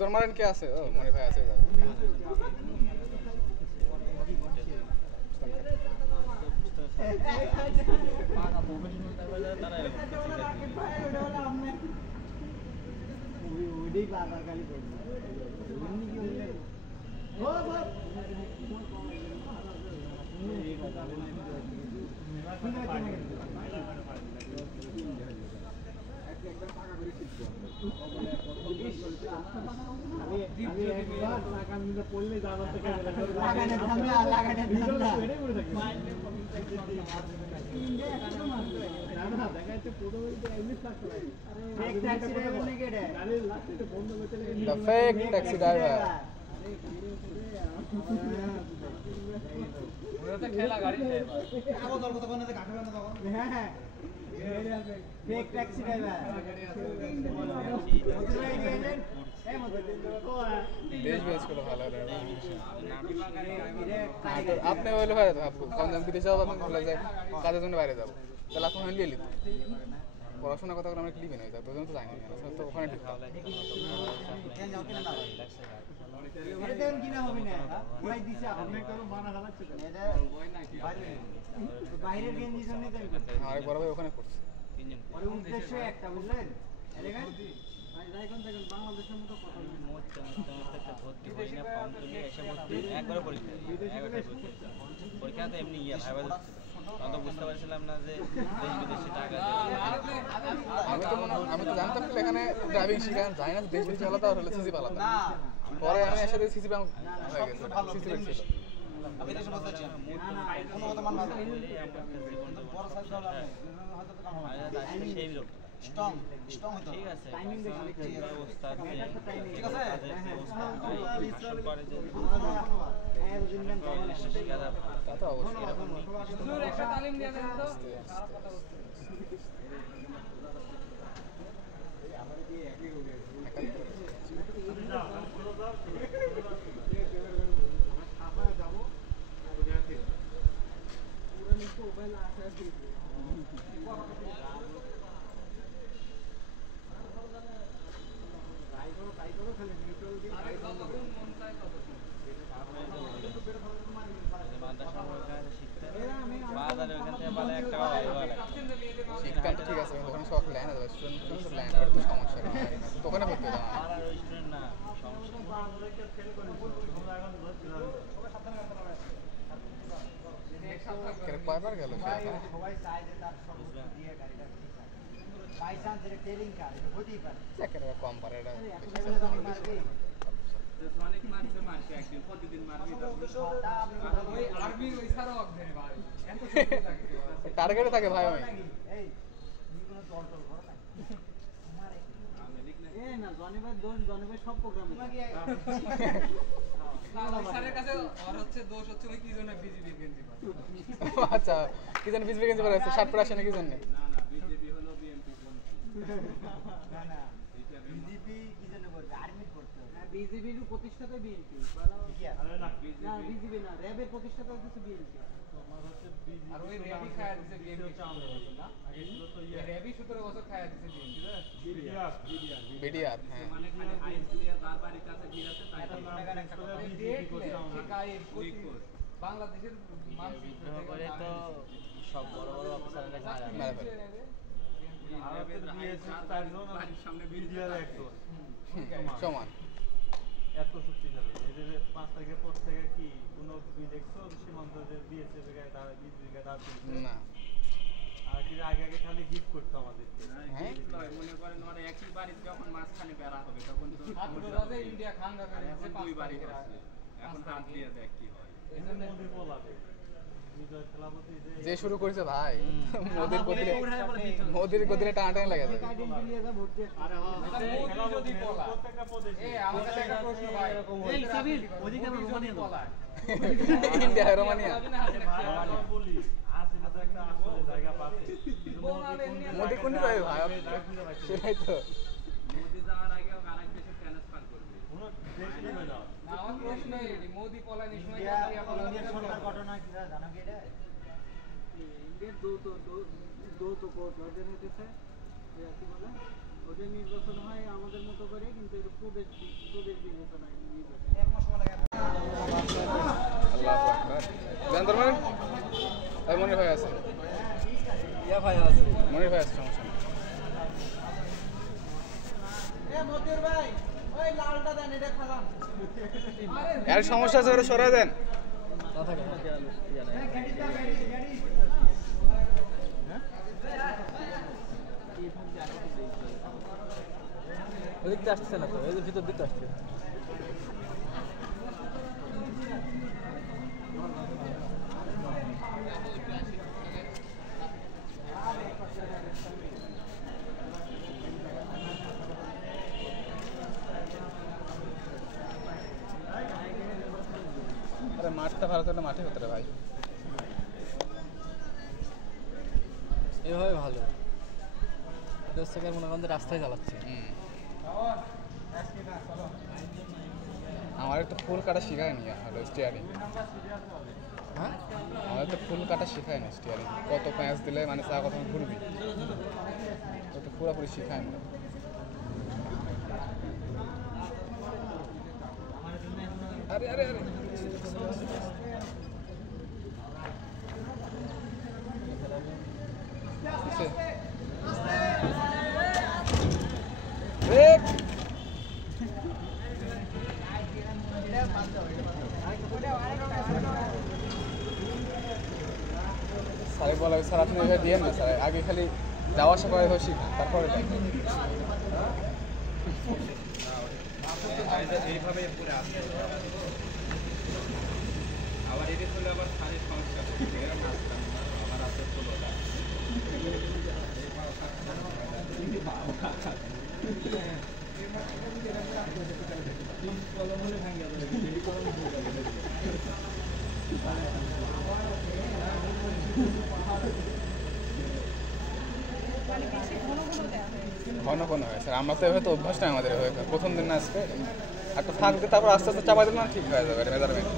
তোর মারেন কে আছে? ও মনি ভাই আছে। The fake taxi driver. খেলা গাড়ি ফেক ট্যাক্সি ড্রাইভার দেশ বেশ করে ভালো আপনি বলে ভাই কম দাম বিদেশে যাবো আপনি বলে যায় কাজের জন্য বাইরে যাবো তাহলে আপনি ওখানে লিয়ে নিত পড়াশোনার কথা আমরা লিখে নেই তার তো জানি না তো ওখানে ঢুকতাম আরেক বড় ভাই ওখানে পড়ছে উদ্দেশ্য একটা বুঝলেন বাংলাদেশের মতো পরীক্ষা তো এমনি বুঝতে পারছিলাম না যে দেশ বিদেশে টাকা আমি তো জানতাম যে এখানে ড্রাইভিং শিখান যায় না দেশ বিদেশে আলাদা হলে সিসি আলাদা পরে আমি এসে দেখি সিসি হয়ে গেছে সিসি ছিল আমি দেশে বলতে চাই কোনো কথা মানবা না বড় সাইজ দাও না হয়তো কাম হবে সেই রকম স্ট্রং স্ট্রং হতো ঠিক আছে টাইমিং দেখি অবস্থা ঠিক আছে করে যে তা তো অবশ্যই একটা তালিম দিয়ে দেন তো শিখতাম তো ঠিক আছে ওখানে সব ল্যান্ড আছে স্টুডেন্ট তো ল্যান্ড আর তো সমস্যা নেই তো ওখানে ভর্তি হতাম না কয়বার গেল সবাই চায় যে তার সর্বোচ্চ দিয়ে গাড়িটা ঠিক আছে বাই চান্স এটা টেলিং কার এটা হতেই পারে কম পারে এটা অনেক মারছে মারছে একদিন প্রতিদিন মারবি ওই আর্মির ওই সারা অগ্নে ভাই এত শক্তি থাকে টার্গেটে থাকে ভাই আমি এই তুমি কোনো দল টল করো না মারে এ না জনিবার দোষ জনিবার সব প্রোগ্রামে স্যারের কাছে আর হচ্ছে দোষ হচ্ছে ওই কি জন্য বিজেপি গেঞ্জি পরে আচ্ছা কি জানি বিজেপি গেঞ্জি পরে আছে শার্ট পরে আসে না কি জানি না বিজেপি হলো বিএমপি না না বিজেপি কি জন্য করবে আর্মির করতে হবে বিজেপির প্রতিষ্ঠাতা বিএনপি না বিজেপি না র্যাবের প্রতিষ্ঠাতা হচ্ছে বিএনপি আর ওই র্যাবি খায়া দিছে বিএমপি না র্যাবি 17 বছর খায়া দিছে বিএমপি বিডিআর হ্যাঁ মানে খালি আইস দিয়ে তার বাড়ির কাছে দিয়ে আছে তাই বাংলাদেশের মানচিত্র করে তো সব বড় বড় অফিসাররা মারা যাবে সামনে বিডিআর একজন সমান এত শক্তিশালী এদের 5 তারিখের পর থেকে কি কোনো দেখছো সীমান্ত যে বিএসএফ এর গায়ে দাঁড়া বিজেপি দাঁড় না আর কি আগে আগে খালি গিফট করতো আমাদেরকে হ্যাঁ মনে করেন ওরা একই বাড়িতে যখন মাঝখানে বেড়া হবে তখন তো ছাত্ররা ইন্ডিয়া খাঙ্গা করে এখন দুই বাড়ি আছে এখন হাত দিয়ে দেখ কি হয় এজন্য মোদি বলাবে বিজয় খেলাপতি যে শুরু করেছে ভাই মোদির গদিরে টানাটানি লাগে যায় আরে হ্যাঁ যদি বলা প্রত্যেকটা পদে এই আমাদের একটা প্রশ্ন ভাই এই সাবির ওদিকে রোমানিয়া বলা ইন্ডিয়া রোমানিয়া বলি আসলে তো একটা আসলে জায়গা পাচ্ছে মোদি কোন যাবে ভাই সেটাই তো মোদি যাওয়ার আগে আরেক দেশে ট্রান্সফার করবে কোনো দেশ নেবে না না আমার প্রশ্ন এই মোদি পলায়নি সময় ইন্ডিয়ার সরকার ঘটনা কি জানো কি এটা ইন্ডিয়ার দৌত কোর্ট অর্ডার হইতেছে কি বলে ওটা নির্বাচন হয় আমাদের মতো করে, কিন্তু এটা প্রদেশ বিবেচনা নির্বাচন। আল্লাহু আকবার। জানতার মানে তাই মনির ভাই আছে, মনির ভাই আছে, সমস্যা নেই। মতিউর ভাই ওই লালটা দেন, এটা খালাম। এর সমস্যা আছে, ওরা সরাই দেন। ওদিকটা আসছে না তো, এই যে ভিতর দিকটা আসছে। আরে মাঠটা ভালো থাকলে মাঠে হতে রে ভাই। এভাবে ভালো, দশ টাকার মনে করেন রাস্তায় চালাচ্ছে। আমার একটু ফুল কাটা শেখায়নি হলো স্টিয়ারিং। হ্যাঁ, আমার তো ফুল কাটা শেখায়নি স্টিয়ারিং, কত প্যাঁচ দিলে মানে চা কত ঘুরবি, তো তো পুরোপুরি শেখায়নি। আরে আরে আরে ব্রেক। স্যার বলা স্যার আপনি এভাবে দিয়েন না স্যার, আগে খালি যাওয়া আসা করে এভাবে শিখান, তারপরে দেন। এইভাবে পরে আসছে আবার এটি হলে আবার শারীরিক সমস্যা আমার আছে ষোলোটা ঘন ঘন হয় স্যার, আমরা তো এভাবে তো অভ্যাস নয় আমাদের এভাবে, প্রথম দিন না আজকে একটা ফাঁক দিয়ে তারপর আস্তে আস্তে চাপা দিলে না ঠিক হয়ে যাবে, এটা মেজারমেন্ট।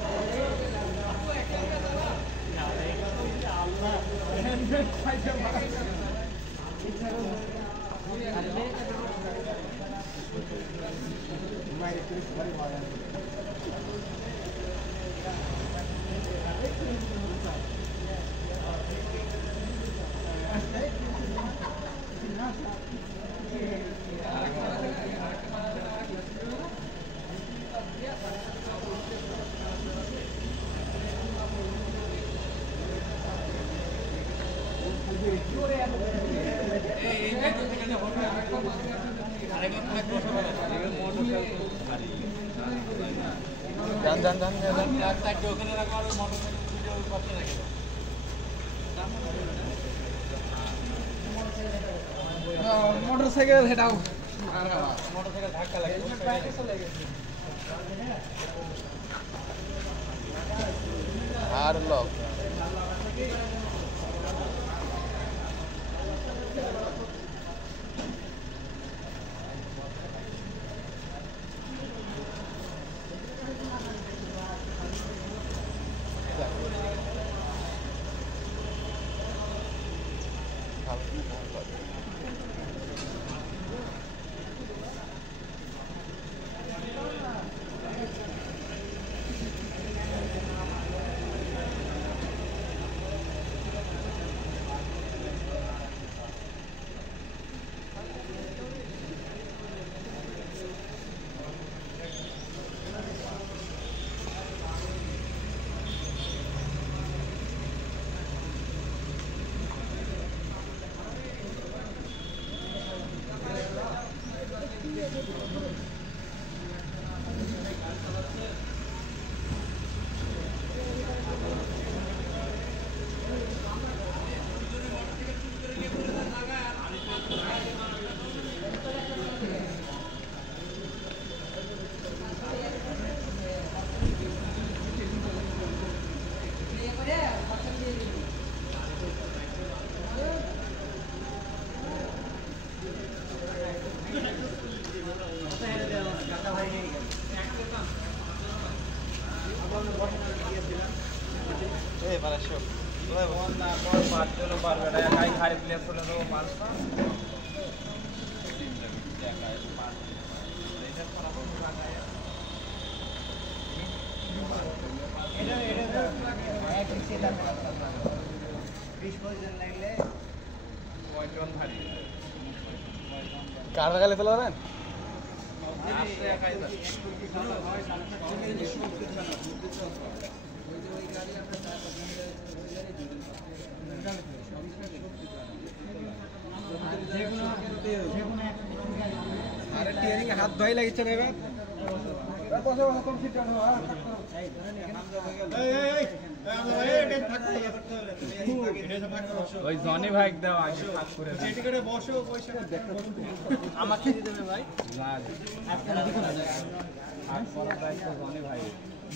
যান যান যান মোটরসাইকেল হেটাও, মোটরসাইকেল ধাক্কা লাগে আর লক। পাঁচজন পারবে না, একাই খাই প্লেস হলে তো পারবে দেখায় পাঁচ এটা করা হবে এক নিচে লাগবে 20-25 জন লাগলে কয়জন ভারী কার লাগালে তো পারেন আসলে একাই যাবে আরে টিয়ারিং হাত ধোয়াই লাগিছে রে এবার বসে বসে কম সিট ডাউন হ্যাঁ ওই জনি ভাই দাও আগে ভাগ করে আমাকে দিতে হবে ভাই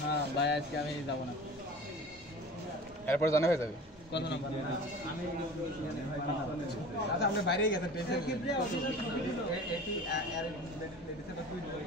না ভাই আজকে আমি যাব না এরপর জানা হয়ে যাবে কত নাম্বার আমি আচ্ছা আপনি বাইরে গেছেন টেনশন কিবরিয়া এটি আর লেডিসের টুইট করে